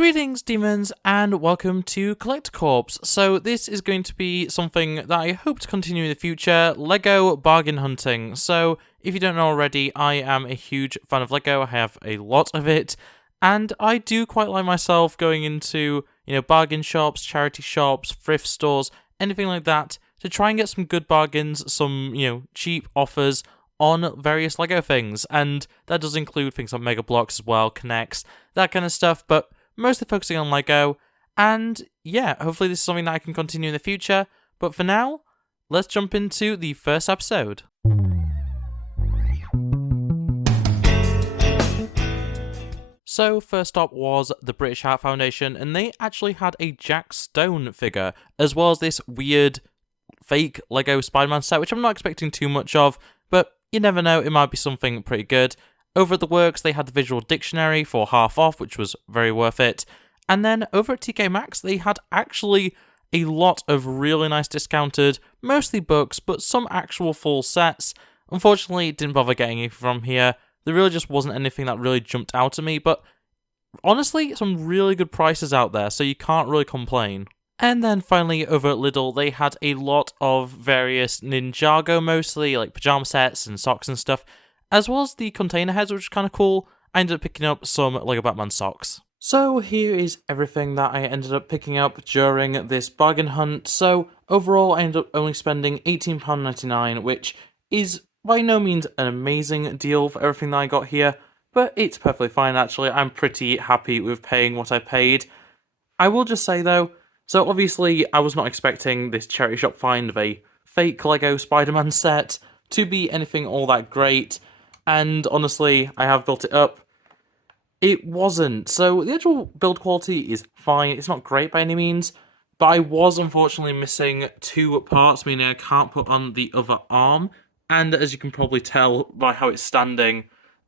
Greetings, demons, and welcome to Collect Corps. So this is going to be something that I hope to continue in the future, LEGO bargain hunting. So if you don't know already, I am a huge fan of LEGO. I have a lot of it, and I do quite like myself going into, bargain shops, charity shops, thrift stores, anything like that, to try and get some good bargains, some, cheap offers on various LEGO things. And that does include things like Mega Bloks as well, Connects, that kind of stuff, but mostly focusing on LEGO, and yeah, hopefully this is something that I can continue in the future, but for now, let's jump into the first episode. So first up was the British Heart Foundation, and they actually had a Jack Stone figure, as well as this weird fake LEGO Spider-Man set, which I'm not expecting too much of, but you never know, it might be something pretty good. Over at the Works, they had the visual dictionary for half off, which was very worth it. And then over at TK Maxx, they had actually a lot of really nice discounted, mostly books, but some actual full sets. Unfortunately, didn't bother getting it from here. There really just wasn't anything that really jumped out at me, but honestly, some really good prices out there, so you can't really complain. And then finally, over at Lidl, they had a lot of various Ninjago mostly, like pajama sets and socks and stuff, as well as the container heads, which is kind of cool. I ended up picking up some LEGO Batman socks. So here is everything that I ended up picking up during this bargain hunt. So overall, I ended up only spending £18.99, which is by no means an amazing deal for everything that I got here, but it's perfectly fine actually. I'm pretty happy with paying what I paid. I will just say though, so obviously I was not expecting this charity shop find of a fake LEGO Spider-Man set to be anything all that great. And honestly, I have built it up. It wasn't. So the actual build quality is fine. It's not great by any means, but I was unfortunately missing two parts, meaning I can't put on the other arm. And as you can probably tell by how it's standing,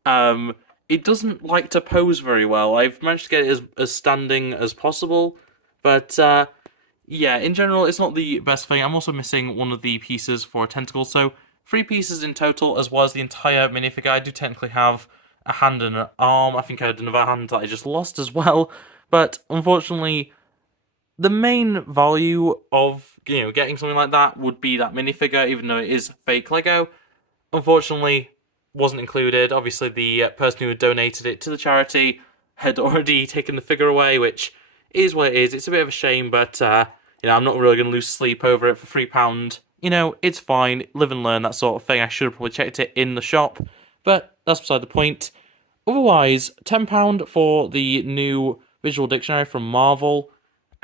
it doesn't like to pose very well. I've managed to get it as standing as possible, but yeah, in general, it's not the best thing. I'm also missing one of the pieces for a tentacle, so 3 pieces in total, as well as the entire minifigure. I do technically have a hand and an arm. I think I had another hand that I just lost as well. But unfortunately, the main value of getting something like that would be that minifigure, even though it is fake LEGO. Unfortunately, wasn't included. Obviously, the person who had donated it to the charity had already taken the figure away, which is what it is. It's a bit of a shame, but I'm not really going to lose sleep over it for £3. It's fine, live and learn, that sort of thing. I should have probably checked it in the shop, but that's beside the point. Otherwise, £10 for the new visual dictionary from Marvel,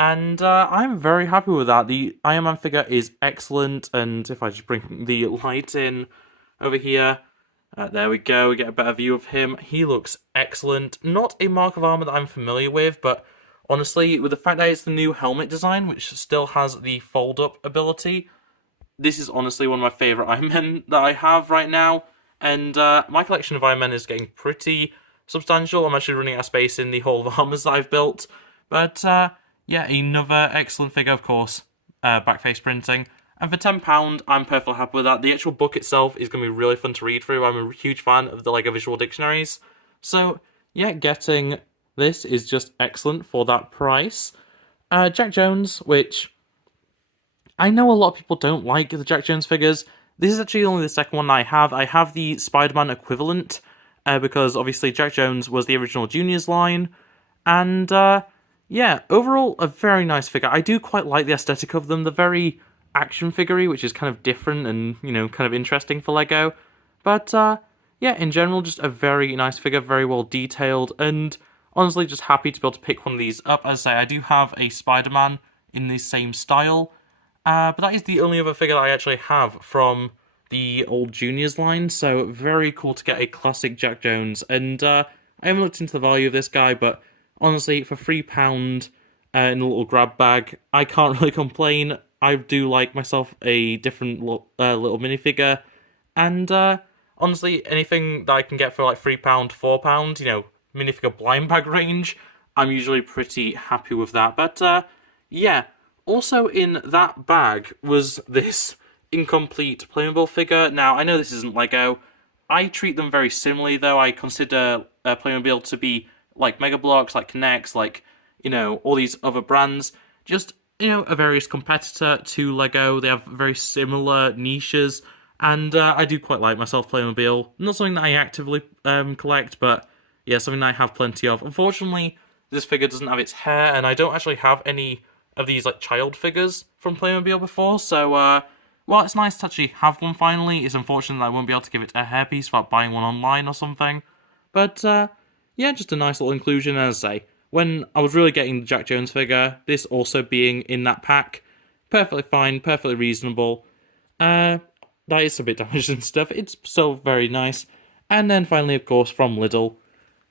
and I'm very happy with that. The Iron Man figure is excellent, and if I just bring the light in over here, there we go, we get a better view of him. He looks excellent. Not a mark of armor that I'm familiar with, but honestly, with the fact that it's the new helmet design, which still has the fold-up ability, this is honestly one of my favourite Iron Men that I have right now, and my collection of Iron Men is getting pretty substantial. I'm actually running out of space in the Hall of Armors that I've built, but yeah, another excellent figure, of course, backface printing, and for £10, I'm perfectly happy with that. The actual book itself is going to be really fun to read through. I'm a huge fan of the LEGO visual dictionaries, so yeah, getting this is just excellent for that price. Jack Jones, which I know a lot of people don't like the Jack Jones figures. This is actually only the second one I have. I have the Spider-Man equivalent, because obviously Jack Jones was the original Juniors line. And yeah, overall, a very nice figure. I do quite like the aesthetic of them. They're very action figure-y, which is kind of different and, kind of interesting for LEGO. But yeah, in general, just a very nice figure, very well detailed, and honestly, just happy to be able to pick one of these up. As I say, I do have a Spider-Man in the same style, but that is the only other figure that I actually have from the old Juniors line, so very cool to get a classic Jack Jones. And I haven't looked into the value of this guy, but honestly, for £3 in a little grab bag, I can't really complain. I do like myself a different little minifigure, and honestly, anything that I can get for like £3, £4, minifigure blind bag range, I'm usually pretty happy with that. But yeah, also in that bag was this incomplete Playmobil figure. Now, I know this isn't LEGO. I treat them very similarly, though. I consider Playmobil to be like Mega Bloks, like Connects, like all these other brands, just, a various competitor to Lego. They have very similar niches, and I do quite like myself Playmobil. Not something that I actively collect, but yeah, something that I have plenty of. Unfortunately, this figure doesn't have its hair, and I don't actually have any of these like child figures from Playmobil before, so well, it's nice to actually have one finally. It's unfortunate that I won't be able to give it a hairpiece without buying one online or something. But yeah, just a nice little inclusion, as I say. When I was really getting the Jack Jones figure, this also being in that pack, perfectly fine, perfectly reasonable. That is a bit damaged and stuff. It's still very nice. And then finally, of course, from Lidl,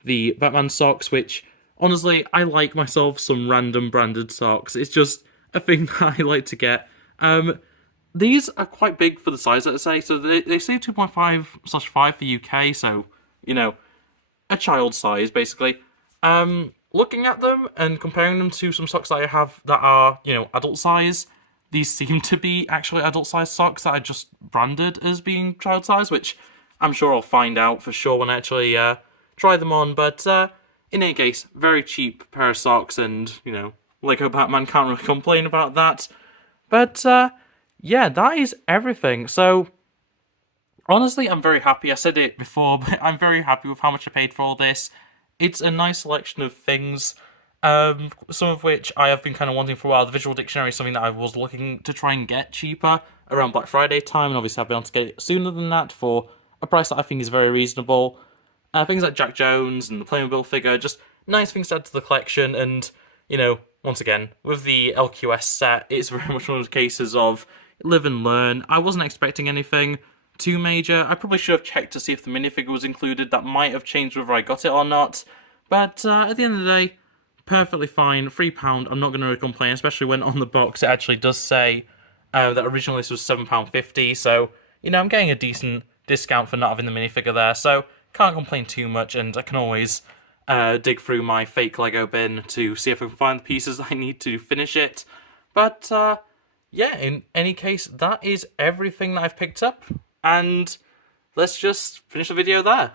the Batman socks, which, honestly, I like myself some random branded socks. It's just a thing that I like to get. These are quite big for the size, let's say. So they say 2.5/5 for UK, so, a child size, basically. Looking at them and comparing them to some socks that I have that are, adult size, these seem to be actually adult size socks that I just branded as being child size, which I'm sure I'll find out for sure when I actually try them on. But in any case, very cheap pair of socks, and, Lego Batman can't really complain about that. But yeah, that is everything. So honestly, I'm very happy. I said it before, but I'm very happy with how much I paid for all this. It's a nice selection of things, some of which I have been kind of wanting for a while. The visual dictionary is something that I was looking to try and get cheaper around Black Friday time, and obviously I've been able to get it sooner than that for a price that I think is very reasonable. Things like Jack Jones and the Playmobil figure, just nice things to add to the collection, and, once again, with the LQS set, it's very much one of those cases of live and learn. I wasn't expecting anything too major. I probably should have checked to see if the minifigure was included. That might have changed whether I got it or not. But at the end of the day, perfectly fine. £3, I'm not going to complain, especially when on the box it actually does say that originally this was £7.50. So, I'm getting a decent discount for not having the minifigure there. So, can't complain too much, and I can always dig through my fake Lego bin to see if I can find the pieces I need to finish it. But yeah, in any case, that is everything that I've picked up. And let's just finish the video there.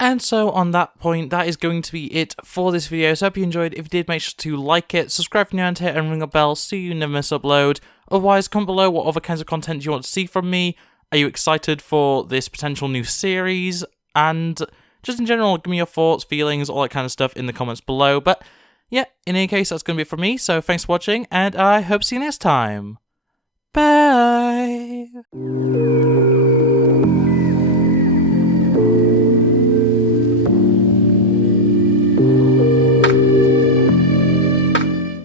And so on that point, that is going to be it for this video. So I hope you enjoyed. If you did, make sure to like it, subscribe if you're new around here, and ring a bell so you never miss upload. Otherwise, comment below what other kinds of content you want to see from me. Are you excited for this potential new series? And just in general, give me your thoughts, feelings, all that kind of stuff in the comments below. But yeah, in any case, that's going to be it from me. So thanks for watching, and I hope to see you next time. Bye!